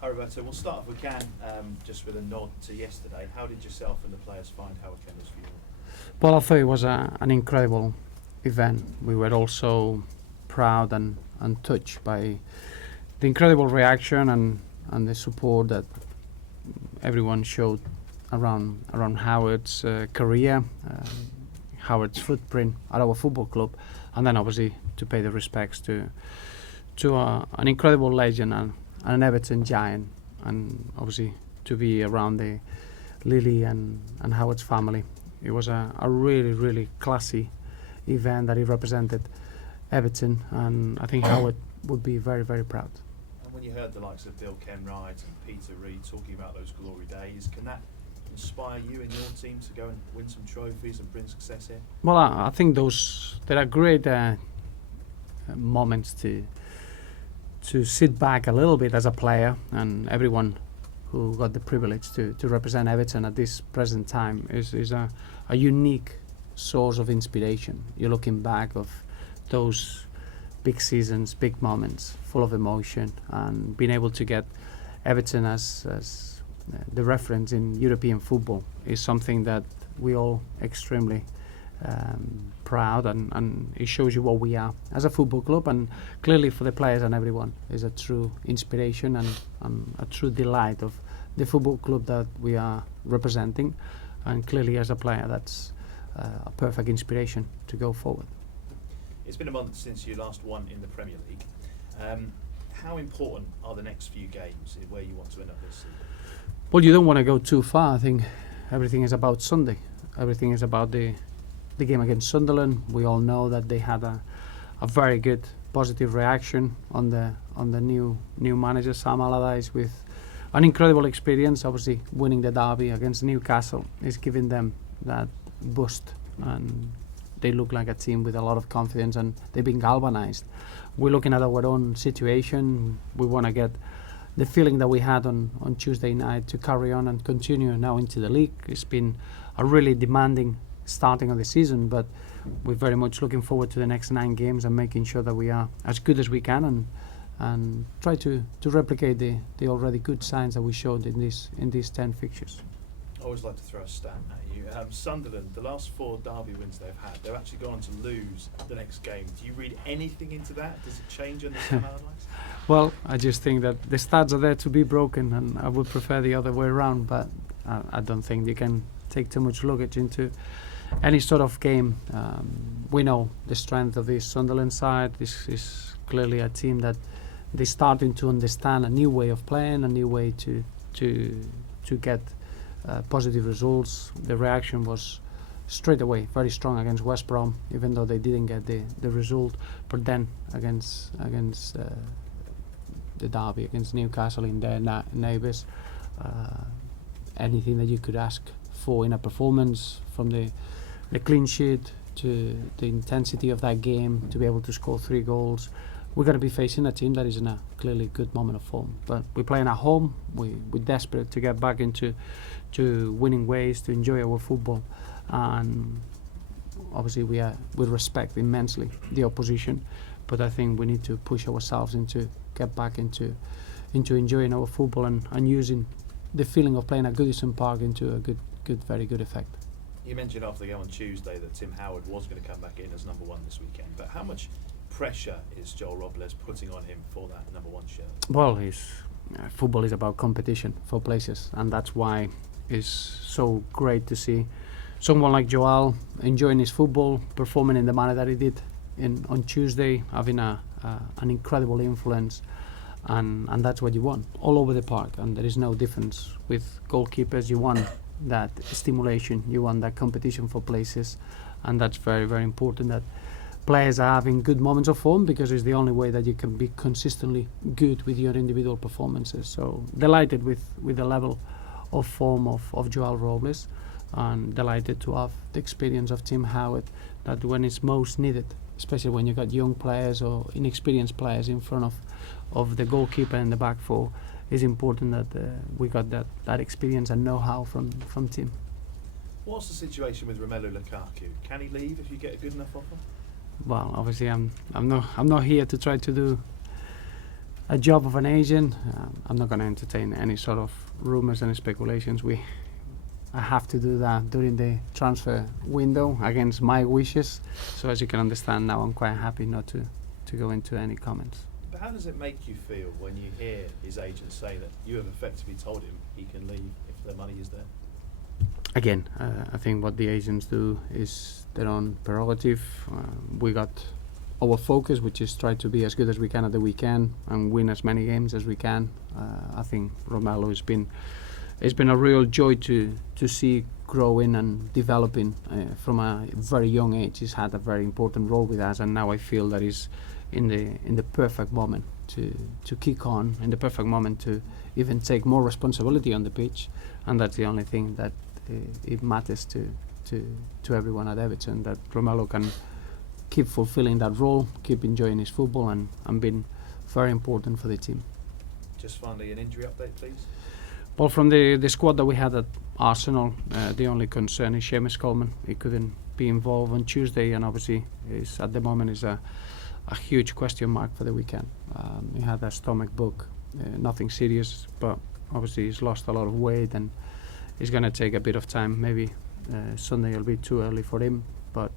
Hi Roberto, we'll start if we can, just with a nod to yesterday. How did yourself and the players find Howard Kendall's view? Well, I thought it was an incredible event. We were also proud and touched by the incredible reaction and the support that everyone showed around Howard's career, Howard's footprint at our football club, and then obviously to pay the respects to an incredible legend and an Everton giant, and obviously to be around the Lily and Howard's family. It was a really classy event that he represented Everton, and I think Howard would be very proud. And when you heard the likes of Bill Kenwright and Peter Reid talking about those glory days, can that inspire you and your team to go and win some trophies and bring success here? Well, I think there are great moments to sit back a little bit as a player, and everyone who got the privilege to represent Everton at this present time is a unique source of inspiration. You're looking back of those big seasons, big moments, full of emotion, and being able to get Everton as the reference in European football is something that we all extremely proud, and it shows you what we are as a football club, and clearly for the players and everyone is a true inspiration and a true delight of the football club that we are representing, and clearly as a player that's a perfect inspiration to go forward. It's been a month since you last won in the Premier League. How important are the next few games where you want to end up this season? Well, you don't want to go too far. I think everything is about Sunday. Everything is about the game against Sunderland. We all know that they had a very good positive reaction on the new manager Sam Allardyce, with an incredible experience. Obviously winning the derby against Newcastle is giving them that boost, and they look like a team with a lot of confidence, and they've been galvanized. We're looking at our own situation. We want to get the feeling that we had on Tuesday night to carry on and continue now into the league. It's been a really demanding starting of the season, but we're very much looking forward to the next 9 games and making sure that we are as good as we can and try to replicate the already good signs that we showed in these 10 fixtures. I always like to throw a stat at you. Sunderland, the last 4 derby wins they've had, they've actually gone on to lose the next game. Do you read anything into that? Does it change under Sam Allardyce? Well, I just think that the stats are there to be broken, and I would prefer the other way around, but I don't think you can take too much luggage into any sort of game. We know the strength of this Sunderland side. This is clearly a team that they're starting to understand a new way of playing, a new way to get positive results. The reaction was straight away very strong against West Brom, even though they didn't get the result. But then against the derby against Newcastle in their neighbours, anything that you could ask for in a performance, from the clean sheet to the intensity of that game, to be able to score 3 goals. We're going to be facing a team that is in a clearly good moment of form, but we're playing at home. We're desperate to get back into winning ways, to enjoy our football, and obviously we respect immensely the opposition, but I think we need to push ourselves into get back into enjoying our football and using the feeling of playing at Goodison Park into a very good effect. You mentioned after the game on Tuesday that Tim Howard was going to come back in as number 1 this weekend, but how much pressure is Joel Robles putting on him for that number 1 shirt? Well, football is about competition for places, and that's why it's so great to see someone like Joel enjoying his football, performing in the manner that he did on Tuesday, having an incredible influence, and that's what you want all over the park. And there is no difference with goalkeepers. You want that stimulation, you want that competition for places, and that's very important that players are having good moments of form, because it's the only way that you can be consistently good with your individual performances. So delighted with the level of form of Joel Robles, and delighted to have the experience of Tim Howard, that when it's most needed, especially when you got young players or inexperienced players in front of the goalkeeper and the back four, is important that we got that experience and know-how from Tim. What's the situation with Romelu Lukaku? Can he leave if you get a good enough offer? Well, obviously, I'm not here to try to do a job of an agent. I'm not going to entertain any sort of rumors and speculations. I have to do that during the transfer window against my wishes. So as you can understand now, I'm quite happy not to go into any comments. But how does it make you feel when you hear his agent say that you have effectively told him he can leave if the money is there? Again, I think what the agents do is their own prerogative. We got our focus, which is try to be as good as we can at the weekend and win as many games as we can. I think Romelu it's been a real joy to see growing and developing from a very young age. He's had a very important role with us, and now I feel that he's in the perfect moment to kick on, in the perfect moment to even take more responsibility on the pitch, and that's the only thing that it matters to everyone at Everton, that Romelu can keep fulfilling that role, keep enjoying his football, and being very important for the team. Just finally, an injury update, please. Well, from the squad that we had at Arsenal, the only concern is Seamus Coleman. He couldn't be involved on Tuesday, and obviously at the moment is a huge question mark for the weekend. He had a stomach bug, nothing serious, but obviously he's lost a lot of weight and it's going to take a bit of time. Maybe Sunday will be too early for him, but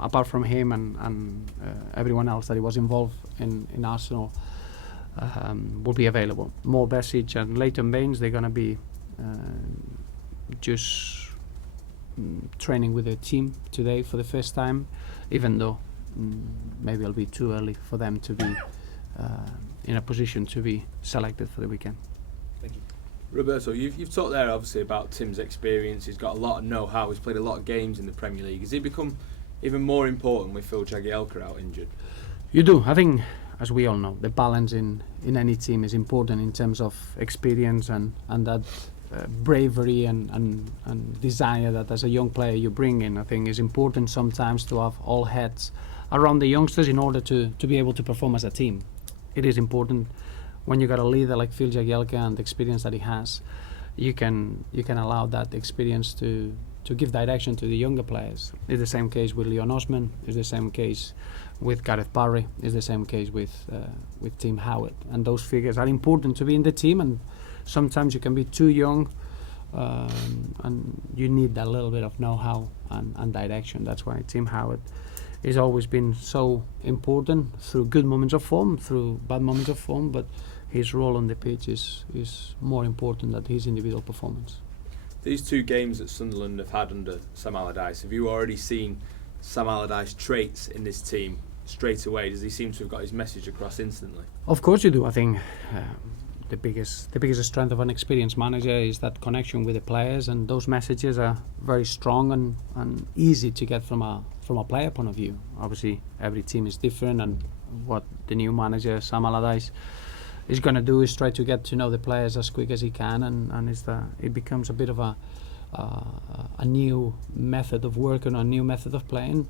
apart from him and everyone else that he was involved in Arsenal, will be available. Mo Besic and Leighton Baines, they're going to be just training with the team today for the first time, even though maybe it'll be too early for them to be in a position to be selected for the weekend. Thank you. Roberto, you've talked there obviously about Tim's experience. He's got a lot of know-how. He's played a lot of games in the Premier League. Has he become even more important with Phil Jagielka out injured? You do. I think, as we all know, the balance in any team is important in terms of experience and that bravery and desire that as a young player you bring in. I think is important sometimes to have all heads around the youngsters in order to be able to perform as a team. It is important when you got a leader like Phil Jagielka and the experience that he has. You can allow that experience to give direction to the younger players. It's the same case with Leon Osman. It's the same case with Gareth Barry. It's the same case with Tim Howard. And those figures are important to be in the team. And sometimes you can be too young, and you need that little bit of know-how and direction. That's why Tim Howard has always been so important through good moments of form, through bad moments of form. But his role on the pitch is more important than his individual performance. These two games that Sunderland have had under Sam Allardyce, have you already seen Sam Allardyce traits in this team straight away? Does he seem to have got his message across instantly? Of course you do. I think the biggest strength of an experienced manager is that connection with the players, and those messages are very strong and easy to get from a player point of view. Obviously every team is different, and what the new manager Sam Allardyce is going to do is try to get to know the players as quick as he can, and it becomes a bit of a new method of work and a new method of playing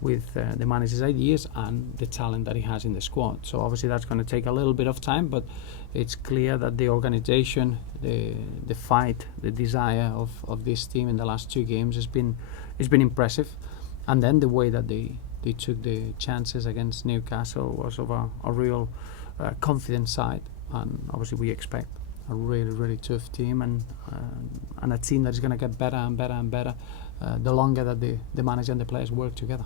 with the manager's ideas and the talent that he has in the squad. So obviously that's going to take a little bit of time, but it's clear that the organisation, the fight, the desire of this team in the last two games has been impressive, and then the way that they took the chances against Newcastle was of a real confident side, and obviously we expect a really, really tough team and a team that's going to get better and better and better the longer that the manager and the players work together.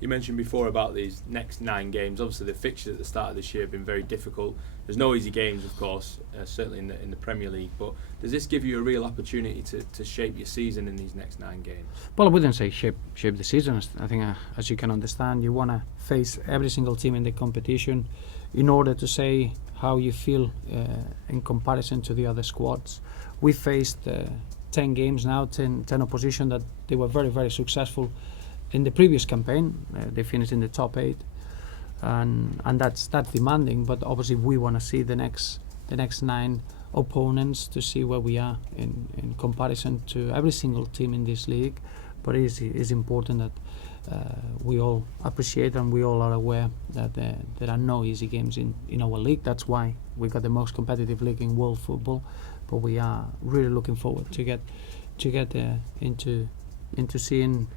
You mentioned before about these next 9 games. Obviously the fixtures at the start of this year have been very difficult. There's no easy games, of course, certainly in the Premier League, but does this give you a real opportunity to shape your season in these next 9 games? Well, I wouldn't say shape the season. I think as you can understand, you want to face every single team in the competition in order to say how you feel in comparison to the other squads. We faced 10 games now, 10 opposition that they were very, very successful in the previous campaign. They finished in the top 8, and that's demanding. But obviously we want to see the next 9 opponents to see where we are in comparison to every single team in this league. But it is important that we all appreciate and we all are aware that there are no easy games in our league. That's why we got the most competitive league in world football. But we are really looking forward to get into seeing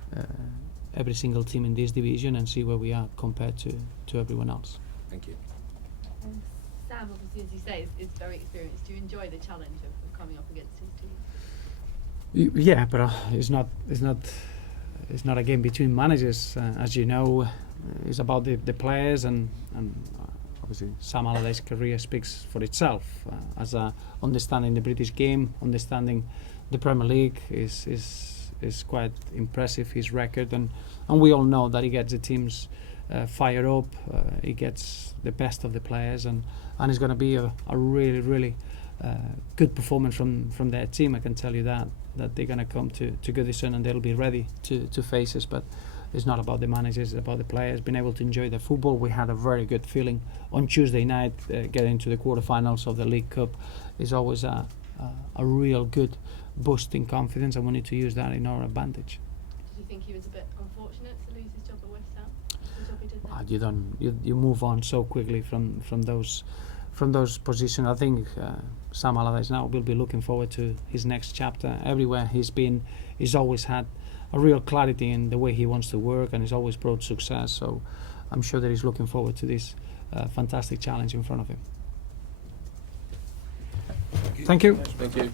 every single team in this division and see where we are compared to everyone else. Thank you. Sam, obviously, as you say, is very experienced. Do you enjoy the challenge of coming up against his team? Yeah, but it's not a game between managers. As you know, it's about the players, and obviously Sam Allarddyce's career speaks for itself. As understanding the British game, understanding the Premier League is quite impressive. His record, and we all know that he gets the teams fired up. He gets the best of the players, and it's going to be a really good performance from their team. I can tell you that they're going to come to Goodison and they'll be ready to face us. But it's not about the managers, it's about the players being able to enjoy their football. We had a very good feeling on Tuesday night. Getting to the quarterfinals of the League Cup is always a real good boost in confidence, and we need to use that in our advantage. Did you think he was a bit unfortunate to lose his job at West Ham? The job he did there? You move on so quickly from those positions. I think Sam Allardyce now will be looking forward to his next chapter. Everywhere he's been, he's always had a real clarity in the way he wants to work, and he's always brought success. So I'm sure that he's looking forward to this fantastic challenge in front of him. Thank you. Thank you.